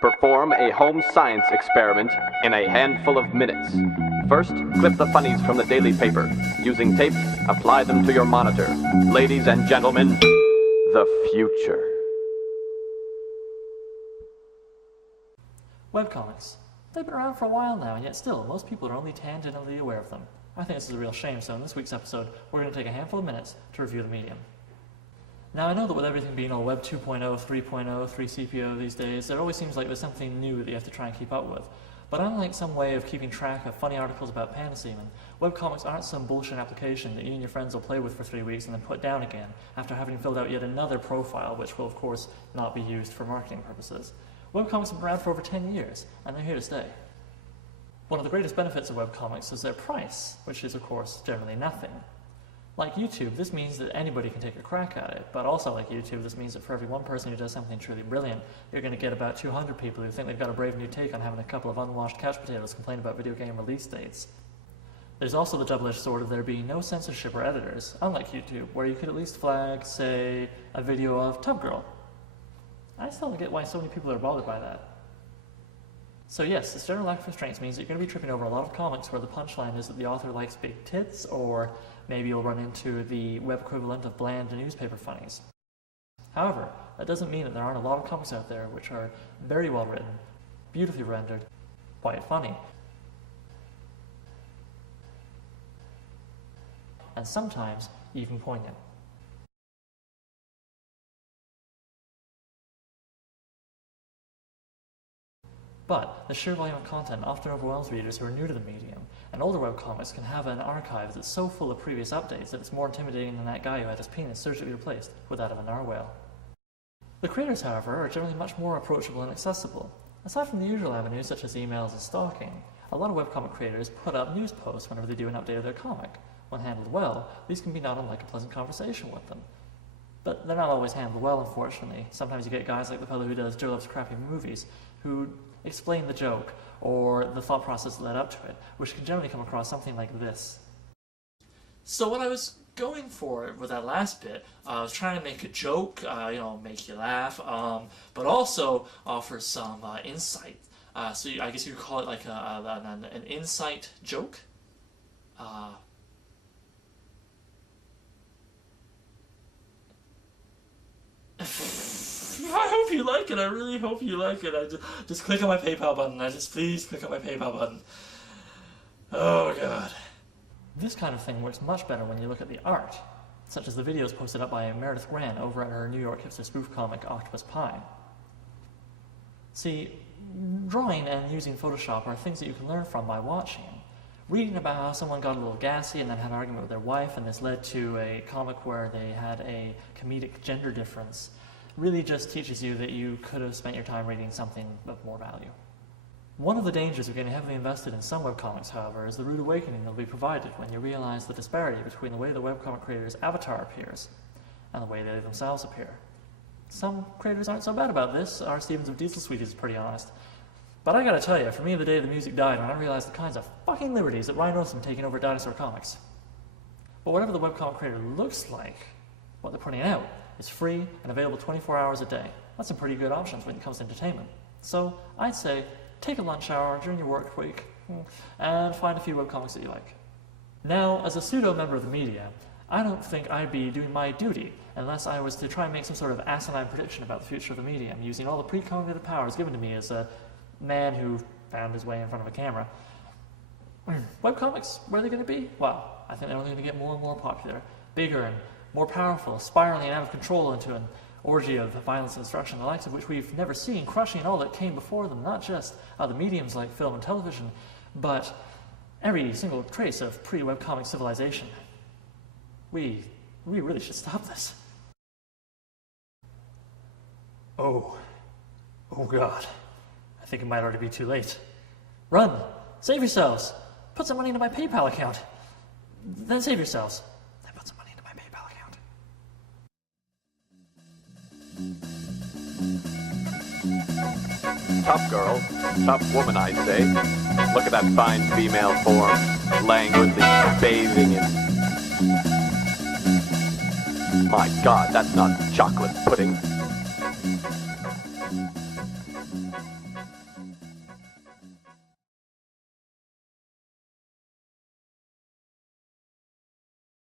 Perform a home science experiment in a handful of minutes. First, clip the funnies from the daily paper. Using tape, apply them to your monitor. Ladies and gentlemen, the future. Webcomics. They've been around for a while now, and yet still, most people are only tangentially aware of them. I think this is a real shame, so in this week's episode, we're going to take a handful of minutes to review the medium. Now, I know that with everything being all Web 2.0, 3.0, 3CPO these days, it always seems like there's something new that you have to try and keep up with. But unlike some way of keeping track of funny articles about panda semen, webcomics aren't some bullshit application that you and your friends will play with for 3 weeks and then put down again after having filled out yet another profile, which will of course not be used for marketing purposes. Webcomics have been around for over 10 years, and they're here to stay. One of the greatest benefits of webcomics is their price, which is of course generally nothing. Like YouTube, this means that anybody can take a crack at it, but also like YouTube, this means that for every one person who does something truly brilliant, you're going to get about 200 people who think they've got a brave new take on having a couple of unwashed couch potatoes complain about video game release dates. There's also the double-edged sword of there being no censorship or editors, unlike YouTube, where you could at least flag, say, a video of Tub Girl. I still don't get why so many people are bothered by that. So yes, this general lack of constraints means that you're going to be tripping over a lot of comics where the punchline is that the author likes big tits, or maybe you'll run into the web equivalent of bland newspaper funnies. However, that doesn't mean that there aren't a lot of comics out there which are very well written, beautifully rendered, quite funny, and sometimes even poignant. But the sheer volume of content often overwhelms readers who are new to the medium, and older webcomics can have an archive that's so full of previous updates that it's more intimidating than that guy who had his penis surgically replaced with that of a narwhal. The creators, however, are generally much more approachable and accessible. Aside from the usual avenues such as emails and stalking, a lot of webcomic creators put up news posts whenever they do an update of their comic. When handled well, these can be not unlike a pleasant conversation with them. But they're not always handled well, unfortunately. Sometimes you get guys like the fellow who does Joe Loves Crappy Movies, who explain the joke, or the thought process that led up to it, which can generally come across something like this. So what I was going for with that last bit, I was trying to make a joke, make you laugh, but also offer some insight. So I guess you could call it like an insight joke. I hope you like it. I really hope you like it. Just click on my PayPal button. Please click on my PayPal button. Oh god. This kind of thing works much better when you look at the art, such as the videos posted up by Meredith Gran over at her New York hipster spoof comic Octopus Pie. See, drawing and using Photoshop are things that you can learn from by watching. Reading about how someone got a little gassy and then had an argument with their wife, and this led to a comic where they had a comedic gender difference, really just teaches you that you could have spent your time reading something of more value. One of the dangers of getting heavily invested in some webcomics, however, is the rude awakening that will be provided when you realize the disparity between the way the webcomic creator's avatar appears and the way they themselves appear. Some creators aren't so bad about this. R. Stevens of Diesel Sweeties is pretty honest. But I gotta tell you, for me the day the music died when I realized the kinds of fucking liberties that Ryan Olsen taking over Dinosaur Comics. But whatever the webcomic creator looks like, what they're putting out is free and available 24 hours a day. That's some pretty good options when it comes to entertainment. So I'd say take a lunch hour during your work week and find a few webcomics that you like. Now, as a pseudo-member of the media, I don't think I'd be doing my duty unless I was to try and make some sort of asinine prediction about the future of the medium using all the precognitive powers given to me as a man who found his way in front of a camera. Webcomics, where are they going to be? Well, I think they're only going to get more and more popular, bigger and more powerful, spiraling out of control into an orgy of violence and destruction, the likes of which we've never seen, crushing all that came before them, not just other mediums like film and television, but every single trace of pre-webcomic civilization. We really should stop this. Oh god. I think it might already be too late. Run! Save yourselves! Put some money into my PayPal account. Then save yourselves. Then put some money into my PayPal account. Tough girl, tough woman, I say. Look at that fine female form, languidly bathing in... My God, that's not chocolate pudding.